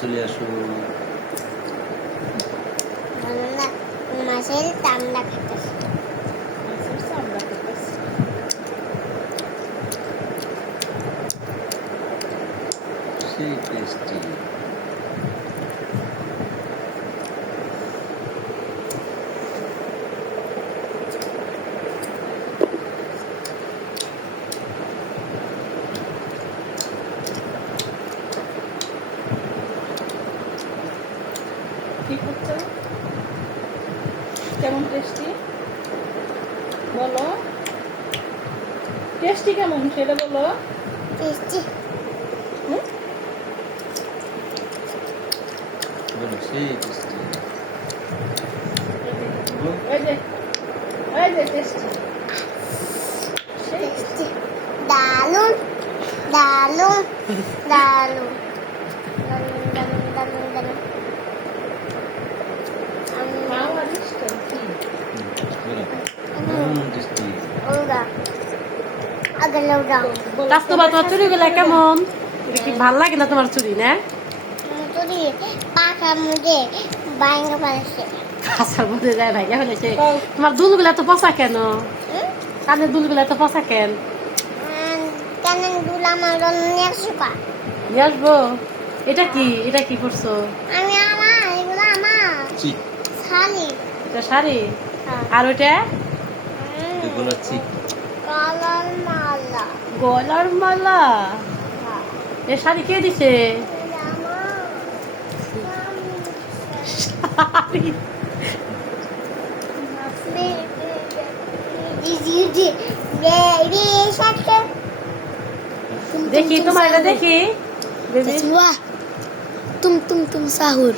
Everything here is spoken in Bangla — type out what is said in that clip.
চলে আসো। মাছের চামড়া খেতেছি। মাছের চামড়া খেতেছি। সেই টেস্টি। কি করছো? কেমন টেস্টি বলো, টেস্টি কেমন সেটা বলো। টেস্টি। বলো সেই টেস্টি। এই যে টেস্টি, সেই টেস্টি। দারুণ দারুণ দারুণ দারুণ দারুণ দারুণ দারুণ। খাওয়া ইষ্ট টেস্টি। ওরা আগলে ওরা রাস্তা তোমার চুড়িগুলা কেমন? দেখি ভাল লাগে না তোমার চুড়ি না? মুতুরি পাখার মধ্যে বাইঙ্গা পারছে। খাসার মধ্যে যায় ভাইয়া ফেলেছে। তোমার দুলগুলা তো পচা কেন? কানের দুলগুলা তো পচা কেন? কেন দুলা আমার নিয়ে আসুকা? নিয়ে আসবো। এটা কি? এটা কি করছো? আমি আমার এগুলো আমার চিক। শালি। এটা শাড়ি? আর ওইটা? এগুলো চিক। কালার মালা। গলার মালা? এ শাড়ি কে দিছে? শাড়ি। দেখি তোমার এটা দেখি। বেবি तुम साहुर साहुर